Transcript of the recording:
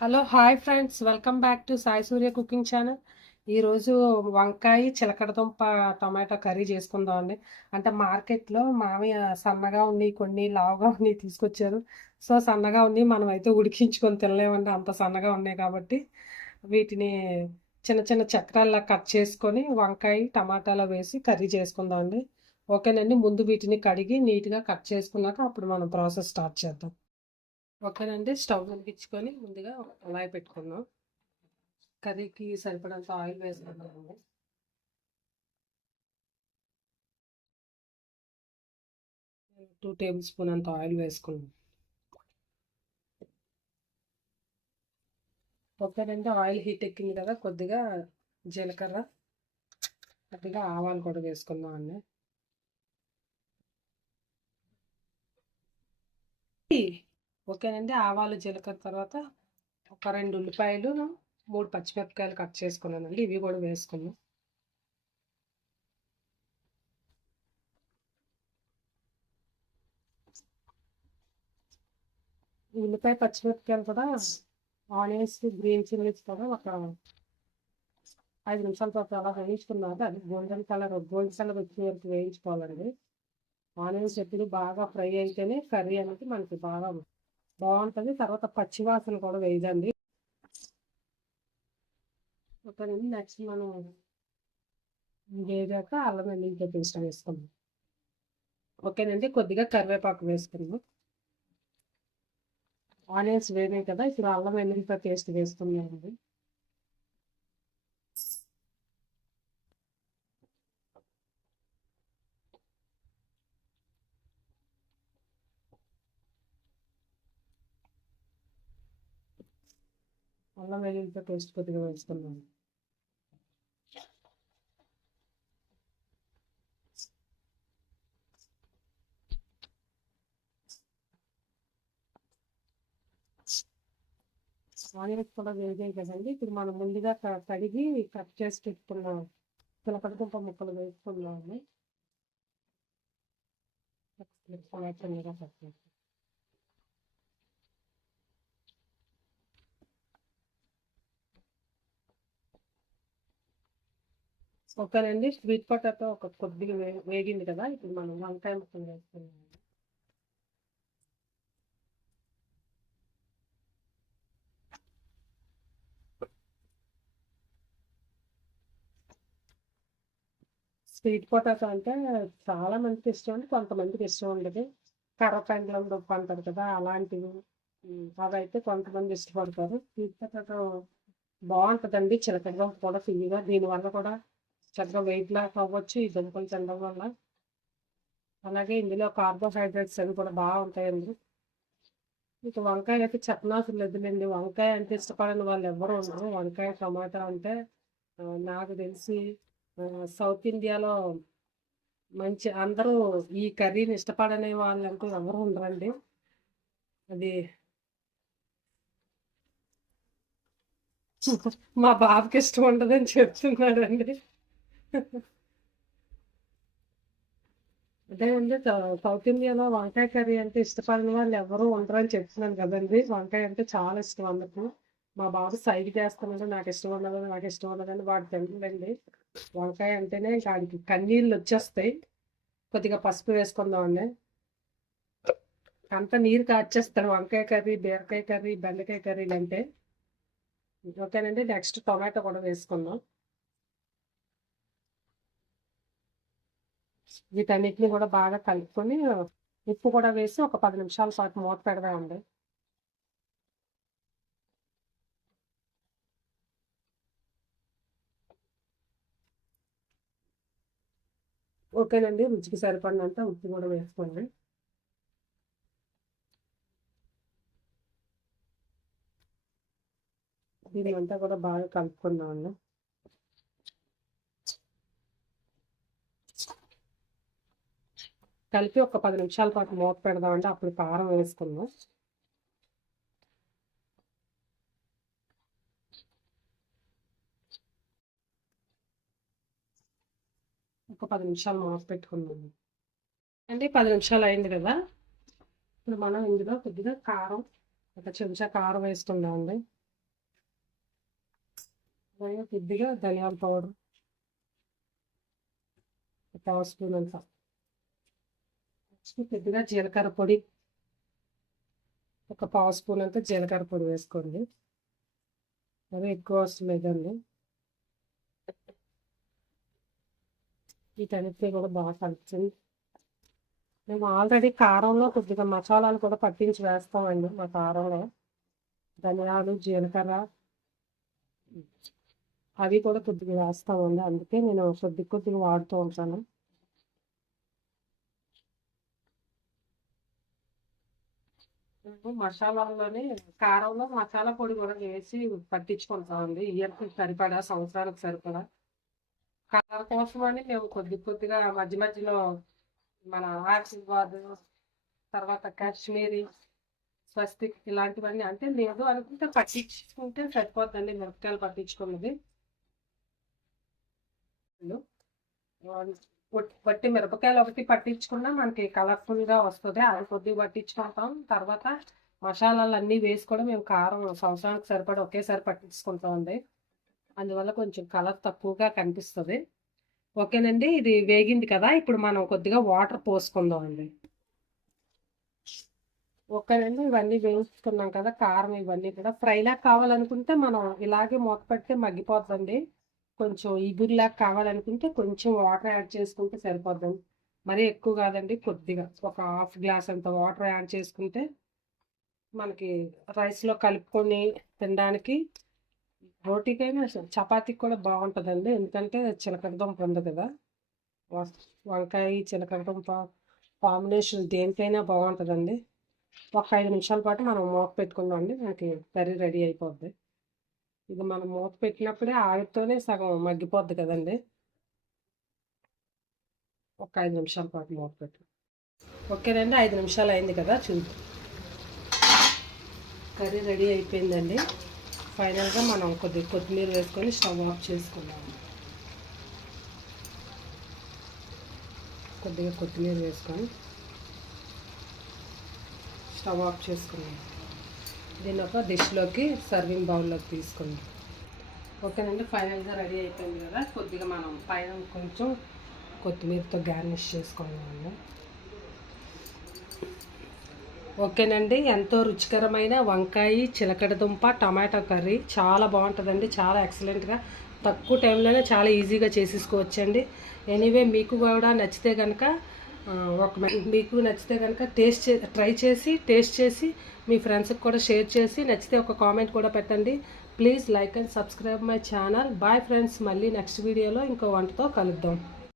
Hello hi friends, welcome back to Sai Surya cooking channel. ఈరోజు వంకాయ చిలకడదుంప టమాటా curry చేసుకుందామండి. అంటే మార్కెట్లో మామయ్య సన్నగా ఉన్నాయి, కొన్ని లావుగా ఉన్నాయి తీసుకొచ్చారు. సో సన్నగా ఉన్నాయి, మనం అయితే ఉడికించుకొని తినలేమండి, అంత సన్నగా ఉన్నాయి కాబట్టి వీటిని చిన్న చిన్న చక్రాల్లా కట్ చేసుకొని వంకాయ టమాటాలో వేసి కర్రీ చేసుకుందామండి. ఓకేనండి, ముందు వీటిని కడిగి నీట్గా కట్ చేసుకున్నాక అప్పుడు మనం ప్రాసెస్ స్టార్ట్ చేద్దాం. ఓకేనండి, స్టవ్ వెలిగించుకొని ముందుగా ఒక కళాయి పెట్టుకున్నాం. కర్రీకి సరిపడంత ఆయిల్ వేసుకున్నామండి. 2 టేబుల్ స్పూన్ అంత ఆయిల్ వేసుకున్నాం. ఓకేనండి, ఆయిల్ హీట్ ఎక్కింది కదా, కొద్దిగా జీలకర్ర, కొద్దిగా ఆవాలు కూడా వేసుకుందాం అండి. ఓకేనండి, ఆవాలు జీలకర్ర తర్వాత ఒక 2 ఉల్లిపాయలు, 3 పచ్చిమిరపకాయలు కట్ చేసుకున్నానండి, ఇవి కూడా వేసుకున్నాం. ఉల్లిపాయ పచ్చిమిరపకాయలు కూడా, ఆనియన్స్, గ్రీన్ చిల్లీస్ కూడా ఒక 5 నిమిషాల పాటు అలా వేయించుకున్నాక అది గోల్డెన్ కలర్ వచ్చే వరకు వేయించుకోవాలండి. ఆనియన్స్ ఎప్పుడు బాగా ఫ్రై అయితేనే కర్రీ అనేది మనకి బాగా బాగుంటుంది. తర్వాత పచ్చివాసన కూడా వేయదండి. ఓకేనండి, నెక్స్ట్ మనం వేగాక అల్లం వెల్లుల్లి పేస్ట్ వేసుకుందాం. ఓకేనండి, కొద్దిగా కరివేపాకు వేసుకుందాం. ఆనియన్స్ వేగాయి కదా, ఇప్పుడు అల్లం వెల్లుల్లి పేస్ట్ వేసుకున్నామండి. అల్లం వెల్లుల్లి పేస్ట్ కొద్దిగా వేసుకున్నాం. ఆనియన్స్ కూడా వేగాయి కదండి, ఇప్పుడు మనం ముందుగా కడిగి కట్ చేసి పెట్టుకున్నాం చిలకడదుంప ముక్కలు వేసుకున్నాము. చిన్నగా కట్ చేసి ఓకేనండి, స్వీట్ పొటాటో ఒక కొద్దిగా వేగింది కదా, ఇప్పుడు మనం వంకాయ ముక్కలు వేసుకున్నాం. స్వీట్ పొటాటో అంటే చాలా మందికి ఇష్టం అండి, కొంతమందికి ఇష్టం ఉండదు. కర్రపెండలం దుంప అంటారు కదా, అలాంటివి అవైతే కొంతమంది ఇష్టపడతారు. స్వీట్ పొటాటో బాగుంటుందండి, చిలకడగా కూడా ఫియ్యగా, దీనివల్ల కూడా చక్కగా వెయిట్ లాస్ అవ్వచ్చు ఈ దుంపలు తినడం వల్ల. అలాగే ఇందులో కార్బోహైడ్రేట్స్ అవి కూడా బాగుంటాయండి. ఇక వంకాయ అయితే చెప్పనవసరం లేదులేండి, వంకాయ అంటే ఇష్టపడని వాళ్ళు ఎవరు ఉండరు. వంకాయ టమాటా అంటే నాకు తెలిసి సౌత్ ఇండియాలో మంచి అందరూ ఈ కర్రీని ఇష్టపడనే వాళ్ళంటూ ఎవరు ఉండరండి. అది మా బాబుకి ఇష్టం ఉండదని చెప్తున్నాడండి. అదేనండి, సౌత్ ఇండియాలో వంకాయ కర్రీ అంటే ఇష్టపడని వాళ్ళు ఎవరు ఉండరని చెప్తున్నాను కదండి. వంకాయ అంటే చాలా ఇష్టం అందరికి. మా బాబు సైడ్ చేస్తున్నాడు, నాకు ఇష్టం ఉండదు, నాకు ఇష్టం ఉండదని. వాడు తింటుందండి, వంకాయ అంటేనే వాడికి కన్నీళ్ళు వచ్చేస్తాయి. కొద్దిగా పసుపు వేసుకుందామండి, అంత నీరు కాచేస్తాడు వంకాయ కర్రీ, బీరకాయ కర్రీ, బెండకాయ కర్రీలు అంటే. ఓకేనండి, నెక్స్ట్ టొమాటో కూడా వేసుకుందాం. వీటన్నిటిని కూడా బాగా కలుపుకొని ఉప్పు కూడా వేసి ఒక 10 నిమిషాల పాటు మూత పెడదామండి. ఓకేనండి, రుచికి సరిపడినంత ఉప్పు కూడా వేసుకోండి. దీని అంతా కూడా బాగా కలుపుకుందామండి. కలిపి ఒక 10 నిమిషాల పాటు మూత పెడదామండి, అప్పుడు కారం వేసుకుందాం. ఒక 10 నిమిషాలు మూత పెట్టుకుందాం అండి. 10 నిమిషాలు అయింది కదా, ఇప్పుడు మనం ఇందులో కొద్దిగా కారం, ఒక చెంచా కారం వేసుకుందామండి. అలాగే కొద్దిగా ధనియాల పౌడర్ ఒక పావు స్పూన్ అంత, కొద్దిగా జీలకర్ర పొడి ఒక పావు స్పూన్ అంతా జీలకర్ర పొడి వేసుకోండి. అదే ఎక్కువ అవసరం లేదండి. వీటన్నిటిని కూడా బాగా కలుపుతుంది. మేము ఆల్రెడీ కారంలో కొద్దిగా మసాలాలు కూడా పట్టించి వేస్తామండి. మా కారంలో ధనియాలు జీలకర్ర అవి కూడా కొద్దిగా వేస్తామండి. అందుకే నేను కొద్దిగా వాడుతూ ఉంటాను. మసాలాల్లోనే కారంలో మసాలా పొడి కూడా వేసి పట్టించుకుంటామండి. ఇయర్కి సరిపడా, సంవత్సరానికి సరిపడా. కలర్ కోసం అని మేము కొద్దిగా మధ్య మధ్యలో మన ఆశీర్వాద్, తర్వాత కాశ్మీరీ, స్వస్తిక్ ఇలాంటివన్నీ అంటే లేదు అనుకుంటే పట్టించుకుంటే సరిపోతుందండి. మిరపకాయలు పట్టించుకున్నది వట్టి మిరపకాయలు ఒకటి పట్టించుకున్నా మనకి కలర్ఫుల్గా వస్తుంది. అది కొద్దిగా పట్టించుకుంటాం. తర్వాత మసాలాలు అన్నీ వేసి కూడా మేము కారం సంవత్సరానికి సరిపడా ఒకేసారి పట్టించుకుంటామండి. అందువల్ల కొంచెం కలర్ తక్కువగా కనిపిస్తుంది. ఓకేనండి, ఇది వేగింది కదా. ఇప్పుడు మనం కొద్దిగా వాటర్ పోసుకుందాం అండి. ఓకేనండి, ఇవన్నీ వేయించుకున్నాం కదా. కారం ఇవన్నీ కూడా ఫ్రైలాగా కావాలనుకుంటే మనం ఇలాగే మూత పెడితే మగ్గిపోతుందండి. కొంచెం ఇగురులాగా కావాలనుకుంటే కొంచెం వాటర్ యాడ్ చేసుకుంటే సరిపోద్దండి. మరీ ఎక్కువ కాదండి, కొద్దిగా ఒక హాఫ్ గ్లాస్ అంత వాటర్ యాడ్ చేసుకుంటే మనకి రైస్లో కలుపుకొని తినడానికి, రోటీకైనా చపాతీకి కూడా బాగుంటుందండి. ఎందుకంటే చిలకడదుంప ఉంది కదా, వంకాయ చిలకడదుంప కాంబినేషన్ దేనికైనా బాగుంటుందండి. ఒక 5 నిమిషాల పాటు మనం మూత పెట్టుకుందాం అండి. మనకి కర్రీ రెడీ అయిపోద్ది. ఇది మనం మూత పెట్టినప్పుడే ఆవిరితోనే సగం మగ్గిపోద్ది కదండి. ఒక 5 నిమిషాల పాటు మూత పెట్టు. ఓకేనండి, 5 నిమిషాలు అయింది కదా. కర్రీ రెడీ అయిపోయిందండి. ఫైనల్గా మనం కొద్దిగా కొత్తిమీర వేసుకొని స్టవ్ ఆఫ్ చేసుకున్నాము. కొద్దిగా కొత్తిమీర వేసుకొని స్టవ్ ఆఫ్ చేసుకున్నాము. దీన్ని ఒక డిష్లోకి సర్వింగ్ బౌల్లోకి తీసుకుందాం. ఓకేనండి, ఫైనల్గా రెడీ అయిపోయింది కదా. కొద్దిగా మనం పైన కొంచెం కొత్తిమీరతో గార్నిష్ చేసుకున్నాము. ఓకేనండి, ఎంతో రుచికరమైన వంకాయ చిలకడదుంప టమాటో కర్రీ చాలా బాగుంటుందండి. చాలా ఎక్సలెంట్గా తక్కువ టైంలోనే చాలా ఈజీగా చేసేసుకోవచ్చండి. ఎనీవే మీకు కూడా నచ్చితే కనుక ట్రై చేసి టేస్ట్ చేసి మీ ఫ్రెండ్స్కి కూడా షేర్ చేసి నచ్చితే ఒక కామెంట్ కూడా పెట్టండి. Please like and subscribe my channel. Bye friends, మళ్ళీ నెక్స్ట్ వీడియోలో ఇంకో వంటతో కలుద్దాం.